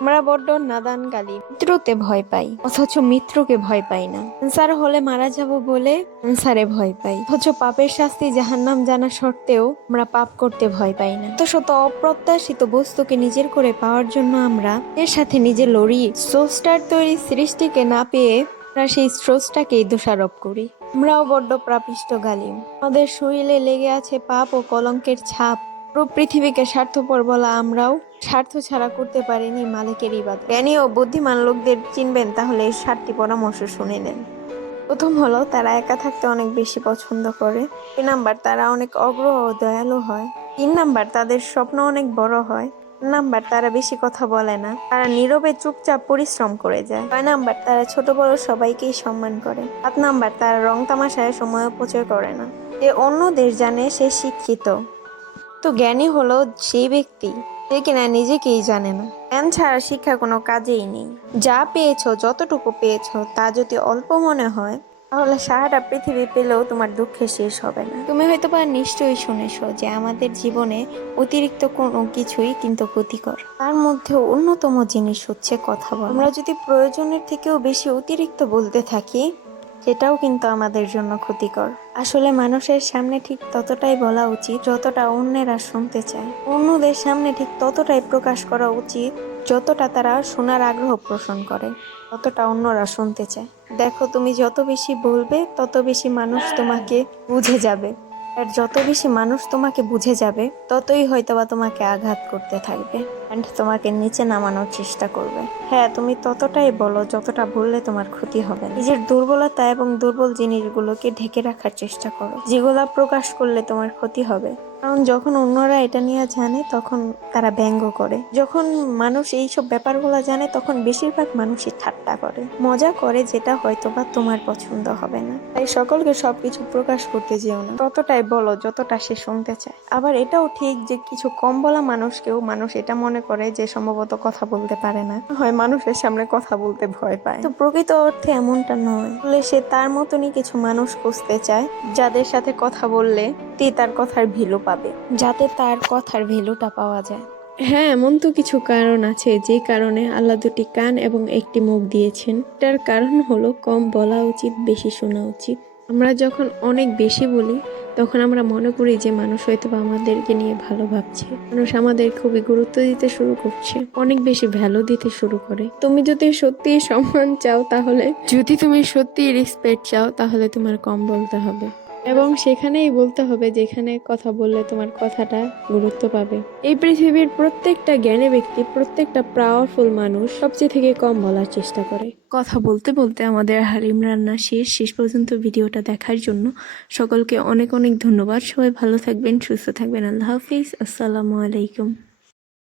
আমরা বড্ড নাদান গালি মিত্রতে ভয় পাই, অথচ মিত্রকে ভয় পাই না। ক্যান্সার হলে মারা যাব বলে ক্যান্সারে ভয় পাই, অথচ পাপের শাস্তি জাহান্নাম জানা সত্ত্বেও আমরা পাপ করতে ভয় পাই না। তো শত অপ্রত্যাশিত বস্তুকে নিজের করে পাওয়ার জন্য আমরা এর সাথে নিজে লড়ি। স্রষ্টার তৈরি সৃষ্টিকে না পেয়ে আমরা সেই স্রষ্টাকেই দোষারোপ করি। আমরাও বড্ড প্রাপিষ্ট গালিম, আমাদের শরীরে লেগে আছে পাপ ও কলঙ্কের ছাপ। পুরো পৃথিবীকে স্বার্থপর বলা আমরাও স্বার্থ ছাড়া করতে পারিনি মালিকের ইবাদত। জ্ঞানী ও বুদ্ধিমান লোকদের চিনবেন তাহলে এই 7টি পরামর্শ শুনে নেন। প্রথম হলো, তারা একা থাকতে অনেক বেশি পছন্দ করে। 2 নাম্বার, তারা অনেক অগ্র ও দয়ালু হয়। 3 নাম্বার, তাদের স্বপ্ন অনেক বড় হয়। 4 নাম্বার, তারা বেশি কথা বলে না, তারা নীরবে চুপচাপ পরিশ্রম করে যায়। 6 নাম্বার, তারা ছোট বড় সবাইকেই সম্মান করে। 7 নাম্বার, তারা রং তামাশায় সময় অপচয় করে না। যে অন্যদের জানে সে শিক্ষিত। তো জ্ঞানী হলো সেই ব্যক্তি যে কিনা নিজেকেই জানে না। জ্ঞান ছাড়া শিক্ষা কোনো কাজেই নেই। যা পেয়েছো, যতটুকু পেয়েছো, তা যদি অল্প মনে হয় তাহলে সারাটা পৃথিবী পেলেও তোমার দুঃখে শেষ হবে না। তুমি হয়তো বা নিশ্চয়ই শুনেছো যে আমাদের জীবনে অতিরিক্ত কোনো কিছুই কিন্তু ক্ষতিকর। তার মধ্যে অন্যতম জিনিস হচ্ছে কথা বলা। আমরা যদি প্রয়োজনের থেকেও বেশি অতিরিক্ত বলতে থাকি, সেটাও কিন্তু আমাদের জন্য ক্ষতিকর। আসলে মানুষের সামনে ঠিক ততটাই বলা উচিত যতটা অন্যেরা শুনতে চায়। অন্যদের সামনে ঠিক ততটাই প্রকাশ করা উচিত যতটা তারা শোনার আগ্রহ পোষণ করে, ততটা অন্যরা শুনতে চায়। দেখো, তুমি যত বেশি বলবে তত বেশি মানুষ তোমাকে বুঝে যাবে। আর যত বেশি মানুষ তোমাকে বুঝে যাবে ততই হয়তোবা তোমাকে আঘাত করতে থাকবে এন্ড তোমাকে নিচে নামানোর চেষ্টা করবে। হ্যাঁ, তুমি ততটাই বলো যতটা বললে তোমার ক্ষতি হবে না। নিজের দুর্বলতা এবং দুর্বল জিনিসগুলোকে ঢেকে রাখার চেষ্টা করো, যেগুলা প্রকাশ করলে তোমার ক্ষতি হবে। কারণ যখন অন্যরা এটা নিয়ে জানে তখন তারা ব্যঙ্গ করে। যখন মানুষ এইসব ব্যাপারগুলো জানে তখন বেশিরভাগ মানুষই ঠাট্টা করে, মজা করে, যেটা হয়তোবা তোমার পছন্দ হবে না। তাই সকলকে সবকিছু প্রকাশ করতে যেও না, ততটাই বলো যতটা সে শুনতে চায়। আবার এটাও ঠিক যে কিছু কম বলা মানুষকেও মানুষ এটা মনে করে যে সম্ভবত কথা বলতে পারে না, হয় মানুষের সামনে কথা বলতে ভয় পায়। তো প্রকৃত অর্থে এমনটা নয়। বলে সে তার মতনই কিছু মানুষ খুঁজতে চায় যাদের সাথে কথা বললে তার কথার ভ্যালু পাবে, যাতে তার কথার ভ্যালুটা পাওয়া যায়। হ্যাঁ, এমন তো কিছু কারণ আছে যে কারণে আল্লাহ 2টি কান এবং 1টি মুখ দিয়েছেন। এটার কারণ হলো কম বলা উচিত, বেশি শোনা উচিত। আমরা যখন অনেক বেশি বলি তখন আমরা মনে করি যে মানুষ হয়তো বা আমাদেরকে নিয়ে ভালো ভাবছে, মানুষ আমাদের খুবই গুরুত্ব দিতে শুরু করছে, অনেক বেশি ভ্যালু দিতে শুরু করে। তুমি যদি সত্যি সম্মান চাও তাহলে, যদি তুমি সত্যি রেসপেক্ট চাও তাহলে তোমার কম বলতে হবে, এবং সেখানেই বলতে হবে যেখানে কথা বললে তোমার কথাটা গুরুত্ব পাবে। এই পৃথিবীর প্রত্যেকটা জ্ঞানী ব্যক্তি, প্রত্যেকটা পাওয়ারফুল মানুষ সবচেয়ে থেকে কম বলার চেষ্টা করে। কথা বলতে বলতে আমাদের হালিম রান্না শেষ পর্যন্ত ভিডিওটা দেখার জন্য সকলকে অনেক অনেক ধন্যবাদ। সবাই ভালো থাকবেন, সুস্থ থাকবেন। আল্লাহ হাফিজ, আসসালামু আলাইকুম।